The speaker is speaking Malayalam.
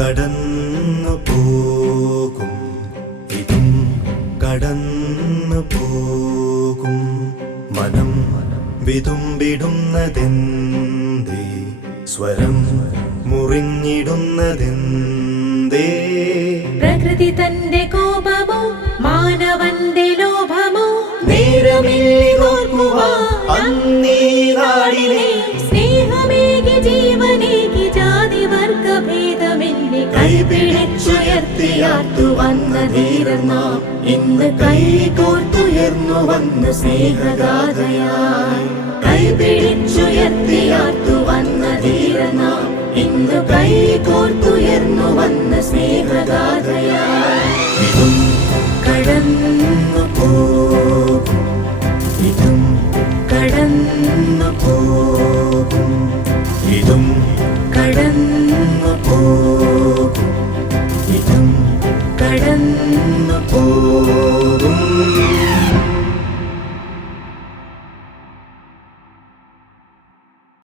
കടന്നു പോകും, ഇതും കടന്നു പോകും. മനം വിതുമ്പിടുന്നതെന്തേ, സ്വരം മുറിഞ്ഞിടുന്നതെന്തേ? പ്രകൃതി തന്റെ കോപമോ മാനവന്റെ ലോഭമോ? സ്നേഹമേകി ജീവനേകി ജാതി വർഗ ഭേദമെന്നെ കൈപിടിച്ചുയർത്തിയാർത്തു വന്ന ധീരർ നാം. ഇന്ന് കൈകോർത്തുയർന്നു വന്ന സ്നേഹഗാഥയായി. കൈപിടിച്ചുയർത്തിയാർത്തു വന്ന ധീരർ നാം. ഇന്ന് കൈകോർത്തുയർന്നു വന്ന സ്നേഹഗാഥയായി. ഇതും കടന്നു പോകും, ഇതും കടന്നു പോകും, ഇതും കടന്നു പോകും, ഇതും കടന്നു പോകും.